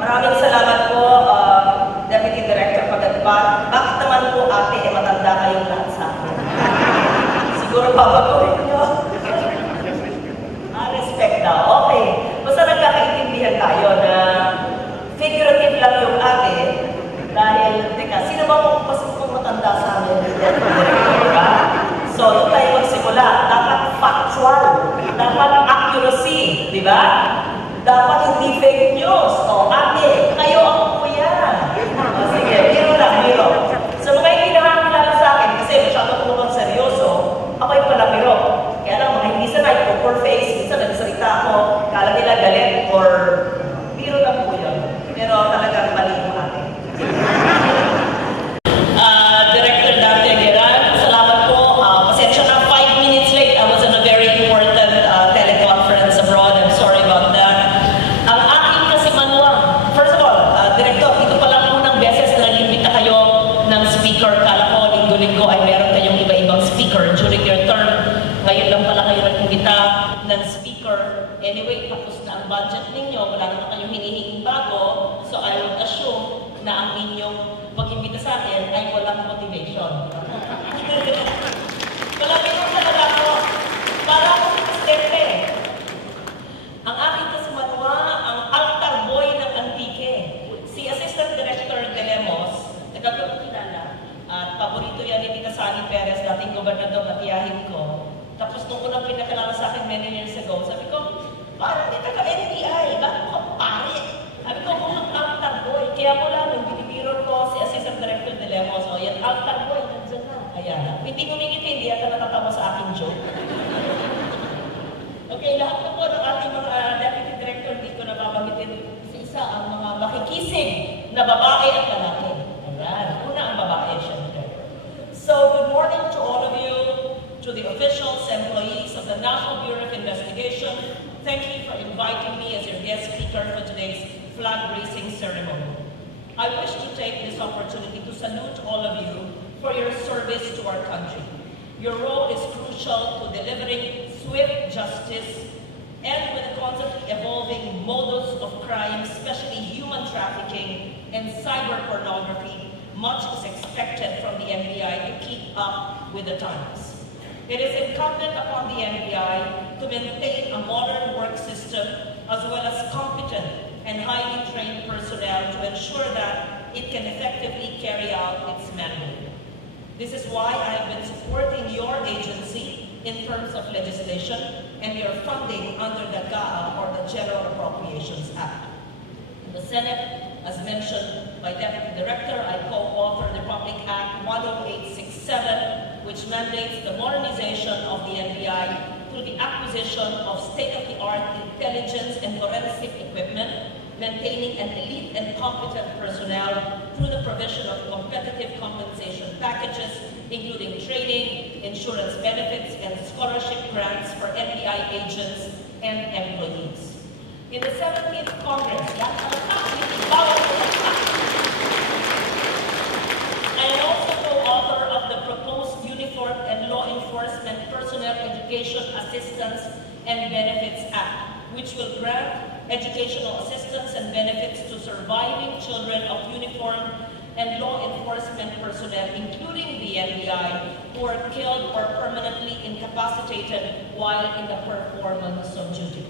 Maraming salamat po, Deputy Director Pagadpa. Bakit naman po ate, matanda kayong lahat sa akin? Siguro babaguhin nyo. Respect daw. Okay. Basta nagkakaintindihan tayo na figurative lang yung ate dahil, teka, sino ba kung matanda sa amin? Diba? So, doon tayo magsimula. Dapat factual. Dapat accuracy. Di ba? Dapat hindi fake news. O, ate, kayo ako po yan. O, sige, biro lang, biro. So, mga hindi nakakilala sa akin, kasi masyado ko mukhang seryoso, ako yung pala biro. Kaya lang, mga hindi sanay, poker face, minsan nagsalita ako, kala nila galit, or biro lang po yun. Pero talagang mali mo ate. Director Dante Aguiran, salamat po. Pasensya na, 5 minutes late. I was on a very important teleconference abroad. I'm sorry about that. Ang aking kasimanwa, first of all, Director, ito pa lang unang beses na nag-imbita kayo ng speaker. Kala ko, linggo-linggo ay meron kayong iba-ibang speaker during your term. Ngayon lang pala kayo nag-imbita ng speaker. Anyway, tapos na ang budget ninyo. Wala naman kayong hinihinging bago. So I would assume na ang inyong pag-imbita sa akin ay walang motivation. Wala pinong talaga ako. Para ako si Presidente. Ang aking kasimanwa, ang altar boy ng Antique. Si Assistant Director De Lemos, nagagawang kilala, at paborito yan ni Tita Sani Perez, dating gobernador na tiyahin ko. Tapos nung unang pinakilala sa akin many years ago, sabi ko, parang di ka NBI, bakit mo ka pare? Sabi ko, kung ang altar boy, kaya mo lang, nung binibiro ko si Assistant Director De Lemos, o yan, altar boy, nandiyan na. Ayan, hindi ngumingiti, hindi yata natatawa sa aking joke. Okay, lahat na po ng ating mga Deputy Director, hindi ko nababangitin isa ang mga makikisig na babae at lalaki. Ayan, una ang babae, syempre. So, good morning to all of you, to the officials, employees of the National Bureau of Investigation. Thank you for inviting me as your guest speaker for today's flag raising ceremony. I wish to take this opportunity to salute all of you for your service to our country. Your role is crucial to delivering swift justice, and with the constantly evolving modus of crime, especially human trafficking and cyber pornography, much is expected from the NBI to keep up with the times. It is incumbent upon the NBI to maintain a modern work system as well as competent and highly trained personnel to ensure that it can effectively carry out its mandate. This is why I have been supporting your agency in terms of legislation and your funding under the GAA, or the General Appropriations Act. In the Senate, as mentioned by Deputy Director, I co-authored the Republic Act 10867, which mandates the modernization of the NBI through the acquisition of state-of-the-art intelligence and forensic equipment, maintaining an elite and competent personnel through the provision of competitive compensation packages, including training, insurance benefits, and scholarship grants for NBI agents and employees. In the 17th Congress, I am also co-author of the proposed Uniform and Law Enforcement Personnel Education Assistance and Benefits Act, which will grant educational assistance and benefits to surviving children of uniformed and law enforcement personnel, including the NBI, who are killed or permanently incapacitated while in the performance of duty.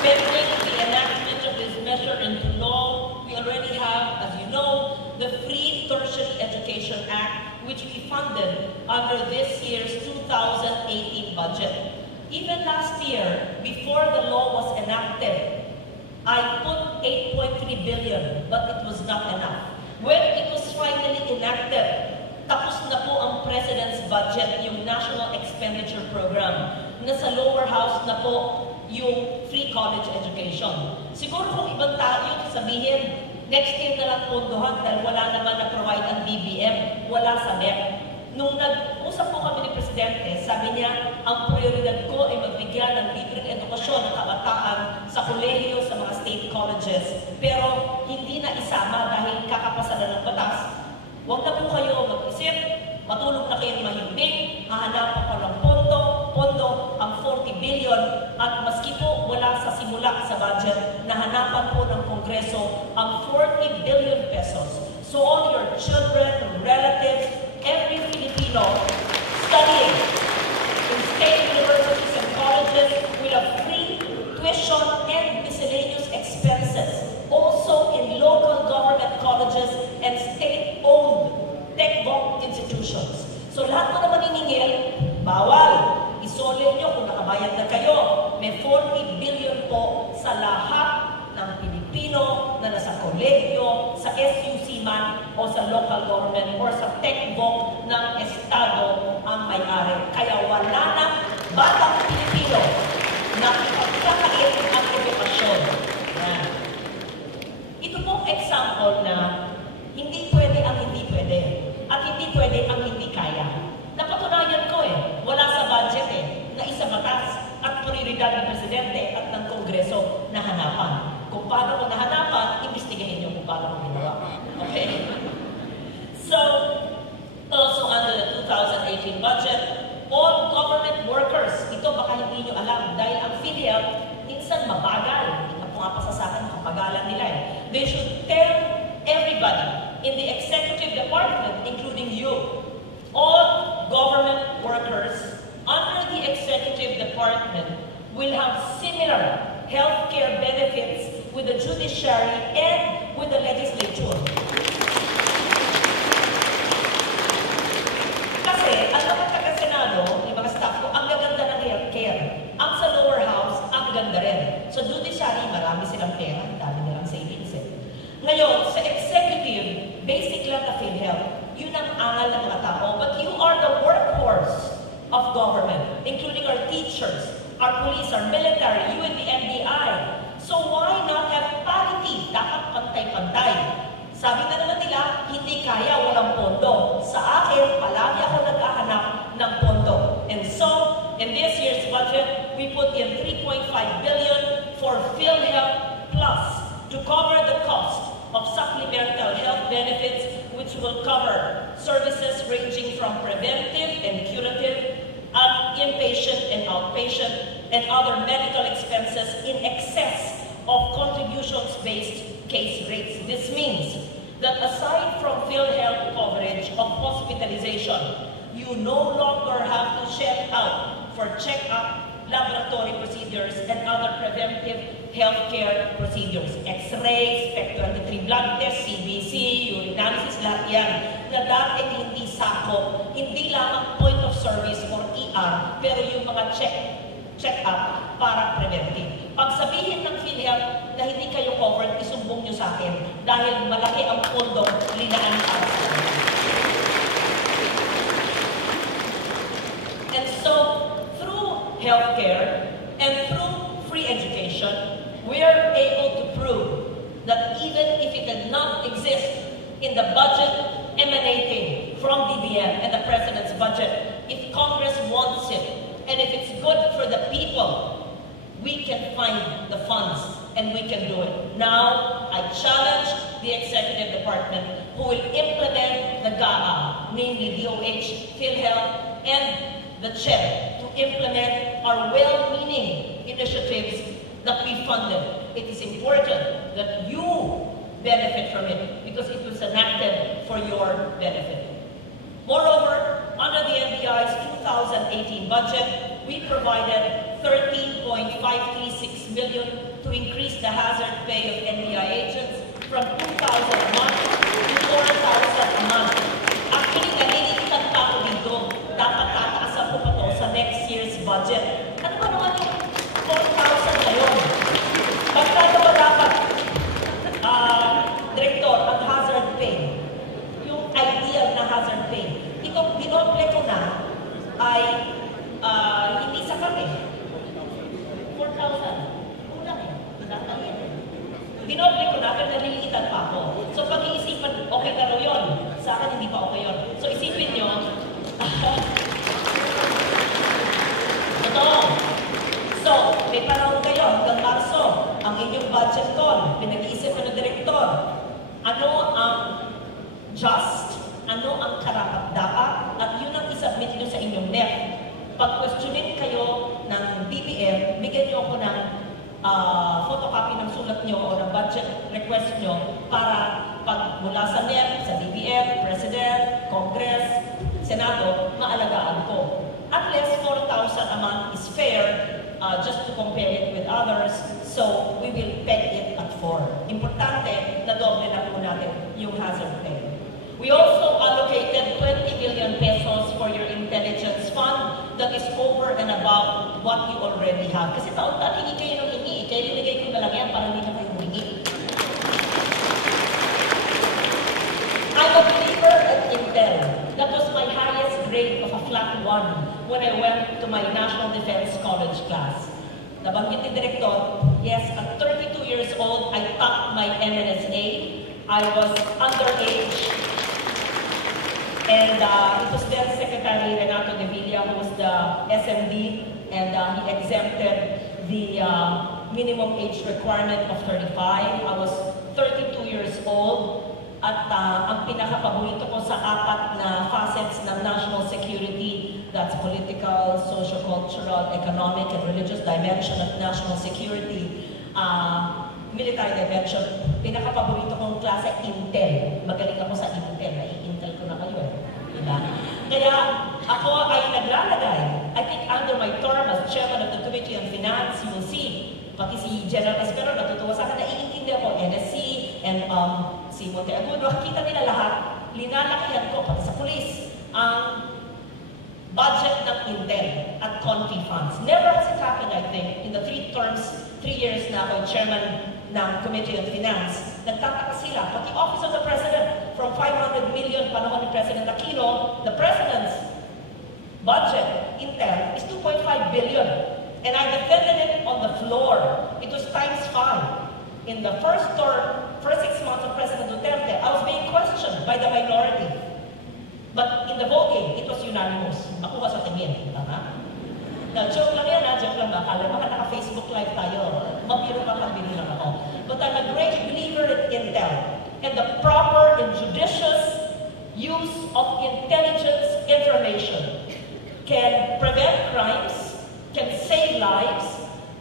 Pending the enactment of this measure into law, we already have, as you know, the Free Tertiary Education Act, which we funded under this year's 2018 budget. Even last year, before the law was enacted, I put 8.3 billion, but it was not enough. When it was finally enacted, tapos na po ang President's budget, yung National Expenditure Program. Nasa lower house na po yung free college education. Siguro kung ibang tao yung sabihin, next year na lang pondohan dahil wala naman na-provide ang BBM, wala sa NEP. Nung nag-usap po kami ni Presidente, sabi niya, ang prioridad ko ay magbigyan ng libreng edukasyon ng kabataan sa kolehiyo, sa mga state colleges. Pero hindi na isama dahil kakapasa na ng batas. Huwag na po kayo mag-isip, matulog na kayong mahimbing, hahanapan ko ng pondo, ang 40 billion, at maski po wala para sa simula sa budget na hanapan po ng Kongreso ang 40 billion pesos. So all your children, relatives, every Filipino studying in state universities and colleges will have free tuition and miscellaneous expenses. Also in local government colleges and state-owned tech-voc institutions. So lahat mo na maniningil, bawal. Isolate nyo kung nakabayad na kayo. May 40 billion po sa lahat ng Pilipino na nasa kolegyo, sa SUC man, o sa local government, or sa tech-voc ng Estado ang may-ari. Kaya wala na batang Pilipino na ipagkakait ang edukasyon. Ito pong example na hindi pwede ang hindi pwede. At hindi pwede ang hindi kaya. Napatunayan ko wala sa budget na isa batas at prioridad ng Presidente at ng Kongreso na hanapan. Kung paano ko nahanapan, imbestigahin nyo kung paano ko ginawa. Okay? So, also under the 2018 budget, all government workers, ito baka hindi nyo alam, dahil ang PhilHealth, minsan mabagal. Hindi na pumapasa sa akin, kapagalan nila They should tell everybody in the executive department, including you, all government workers under the executive department will have similar healthcare benefits with the judiciary and with the legislature. Kasi, ang mga taga-Senado, yung mga staff ko, ang gaganda ng healthcare. Ang sa lower house, ang ganda rin. So, judiciary, marami silang pera, dami nilang savings Ngayon, sa executive, basic lang na PhilHealth, yun ang angal ng mga tao. But you are the workhorse of government, including our teachers, our police, our military, you and the NBI. So why not have parity? Dapat pantay-pantay. Sabi na naman nila, hindi kaya, walang pondo. Sa akin, palagi ako naghahanap ng pondo. And so, in this year's budget, we put in 3.5 billion for PhilHealth Plus to cover the cost of supplemental health benefits, which will cover services ranging from preventive and curative, inpatient and outpatient, and other medical expenses in excess of contributions-based case rates. This means that aside from PhilHealth coverage of hospitalization, you no longer have to shell out for check-up, laboratory procedures, and other preventive healthcare procedures. X-ray, SPECT23 blood test, CBC, urine analysis, lahat yan, na dati hindi sakop, hindi lamang point of service or ER, pero yung mga check-up para preventive. Pag sabihin ng PhilHealth na hindi kayo covered, isumbong nyo sa akin dahil malaki ang pondong linaan para sa kanila. And so, through healthcare and through free education, we are able to prove that even if it did not exist in the budget emanating from DBM and the President's budget, if Congress wants it, and if it's good for the people, we can find the funds and we can do it. Now, I challenge the Executive Department who will implement the GAA, namely DOH, PhilHealth, and the CHED, to implement our well-meaning initiatives that we funded. It is important that you benefit from it because it was enacted for your benefit. Moreover, under the NBI's 2018 budget, we provided 13.536 million to increase the hazard pay of NBI agents from 2,000 a month to 4,000 a month. Actually, nalilitan pa ako dito. Dapat tataasan ko pa to sa next year's budget. Ano ba naman yung 4,000 ngayon? Magkano ba dapat, Director, ang hazard pay? Yung ideal na hazard pay. Itong binoble ko na ay hindi sapat 4,000. Kulang dapat yan. Binoble ko na pero nalilitan pa ako. So pag-iisipan, okay na raw yun. Sa akin hindi pa okay yun. So isipin nyo, ito. So, may panahon kayo hanggang Marso. Ang inyong budget call, pinag-iisip ko ng Direktor. Ano ang just, ano ang karapat-dapat, at yun ang isubmit nyo sa inyong NEP. Pag-questionin kayo ng BBM, bigyan nyo ako ng nyo o ng budget request nyo para pag mula sa NEP, sa DBM, President, Congress, Senado, maalagaan ko. At least 4,000 a month is fair just to compare it with others. So we will peg it at 4. Importante na doble na po natin yung hazard pay. We also allocated 20 billion pesos for your intelligence fund that is over and above what you already have. Kasi taon-taon hingi kayo ng hingi. Kaya linigay ko na lang yan para hindi na kayo humingi. I'm a believer at Intel. That was my highest grade of a flat 1 when I went to my National Defense College class. Nabanggit ni Director, yes, at 32 years old, I topped my MNSA. I was underage. And it was then Secretary Renato de Villa who was the SMD, and he exempted the minimum age requirement of 35. I was 32 years old, at ang pinakapaborito ko sa 4 na facets ng national security, that's political, socio-cultural, economic, and religious dimension of national security, military dimension, pinakapaborito kong klase, Intel. Magaling ako sa Intel, nai-Intel ko na kayo eh. Diba? Kaya ako ay naglalagay, I think under my term as chairman of the Committee on Finance, you will see, pati si General Espero natutuwa sa akin, naiintindi ako, NSC, and si Monteagudo, nakikita nila lahat, linalakihan ko, pati sa police, ang budget ng Intel at Confi funds. Never has it happened, I think, in the 3 years na ako chairman ng Committee on Finance. Nagtataka sila, pati Office of the President, from 500 million panahon ni President Aquino, the President's budget, Intel, is 2.5 billion. And I defended it on the floor. It was times 5. In the first 6 months of President Duterte, I was being questioned by the minority. But in the voting, it was unanimous. Makuha sa tingin. Tama? Now, joke lang yan, joke lang ba? Kala baka naka-Facebook live tayo. Mabiro ka pang binila ako. But I'm a great believer in Intel and the proper and judicious use of intelligence information can prevent crimes, can save lives,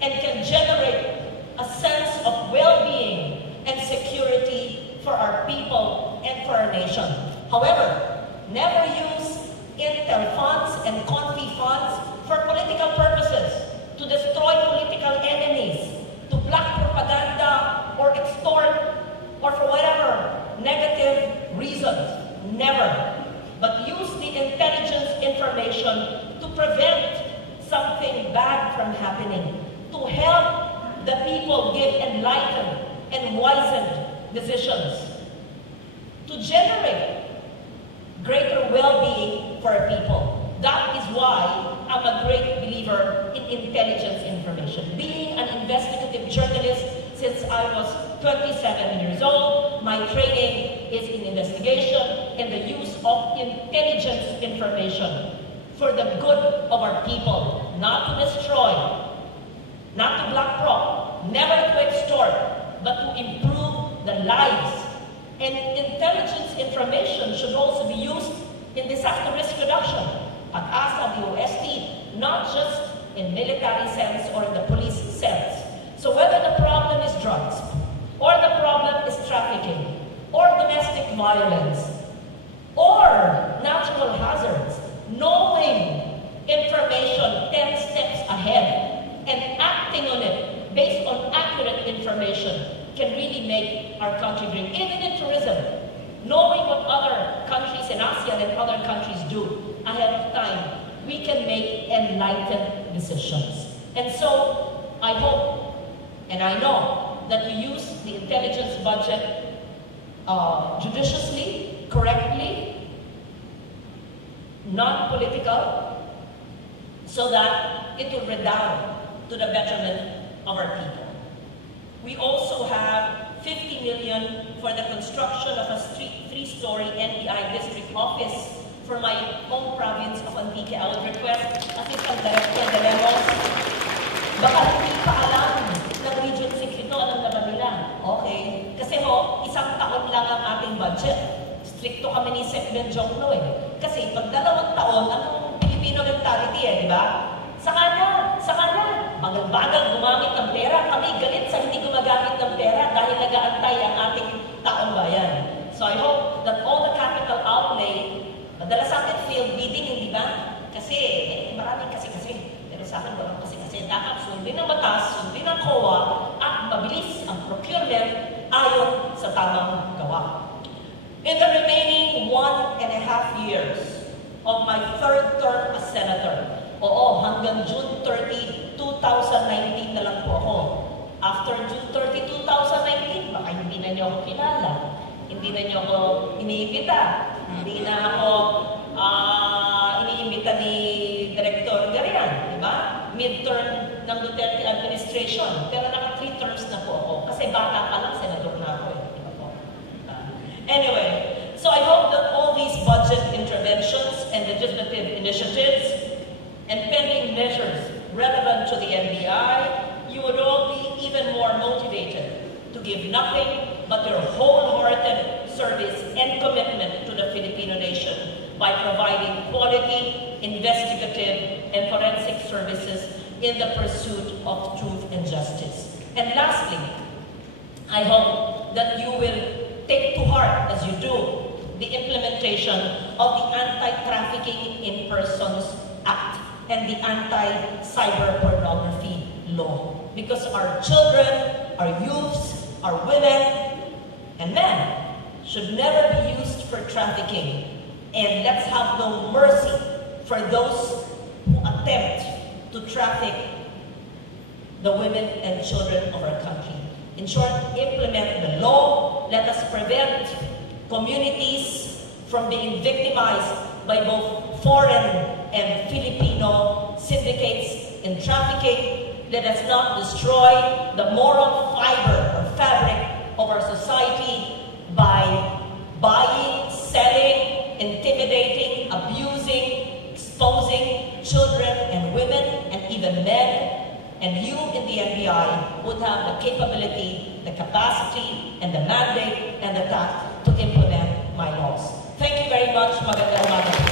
and can generate a sense of well-being and security for our people and for our nation. However, never use Intel funds and Confi funds for political purposes, to destroy political enemies, to block propaganda or extort, or for whatever negative reasons. Never. But use the intelligence information to prevent something bad from happening, to help the people give enlightened and wizened decisions, to generate greater well-being for our people. That is why I'm a great believer in intelligence information. Being an investigative journalist since I was 27 years old, my training is in investigation and the use of intelligence information for the good of our people, not to destroy, not to black prop, never to extort, but to improve the lives. And intelligence information should also be used in disaster risk reduction, PAG-ASA, DOST, not just in military sense or in the police sense. So whether the problem is drugs, or the problem is trafficking, or domestic violence, or natural hazards, knowing information 10 steps ahead and acting on it based on accurate information can really make our country great. Even in tourism, knowing what other countries in ASEAN and other countries do ahead of time, we can make enlightened decisions. And so, I hope, and I know, that you use the intelligence budget judiciously, correctly, non-political, so that it will redound to the betterment of our people. We also have 50 million for the construction of a 3-story NBI district office for my home province of Antique. I would request Assistant Director De Lemos, baka hindi pa alam ng Region 6 ito, alam na ba nila? Okay. Kasi isang taon lang ang ating budget. Stricto kami ni Sec Benjokno eh. Kasi pag 2 taon, anong Filipino mentality eh, di ba? Sa kanya, bagal-bagal gumamit ng pera. Kami galit sa hindi gumagamit ng pera. failed bidding, hindi ba? Kasi, maraming kasi-kasi. Pero sa akin, walang kasi-kasi. Dapat sundin ng batas, sundin ng COA, at mabilis ang procurement ayon sa tamang gawa. In the remaining 1.5 years of my third term as senator, hanggang June 30, 2019 na lang po ako. After June 30, 2019, baka hindi na niyo ako kilala. Hindi na niyo ako iniimbita. Hindi na ako iniimbita ni Director Garian, di ba? Midterm ng Duterte administration. Pero naka 3 terms na po ako. Kasi bata pa lang, senador na ako. Diba po? Anyway, so I hope that all these budget interventions and legislative initiatives and pending measures relevant to the NBI, you would all be even more motivated to give nothing but your wholehearted service and commitment to the Filipino nation by providing quality, investigative, and forensic services in the pursuit of truth and justice. And lastly, I hope that you will take to heart, as you do, the implementation of the Anti-Trafficking in Persons Act and the Anti-Cyber Pornography Law. Because our children, our youths, our women, and men should never be used for trafficking. And let's have no mercy for those who attempt to traffic the women and children of our country. In short, implement the law. Let us prevent communities from being victimized by both foreign and Filipino syndicates in trafficking. Let us not destroy the moral fiber or fabric of our society by buying, selling, intimidating, abusing, exposing children and women and even men. And you in the NBI would have the capability, the capacity, and the mandate and the task to implement my laws. Thank you very much. Magandang umaga.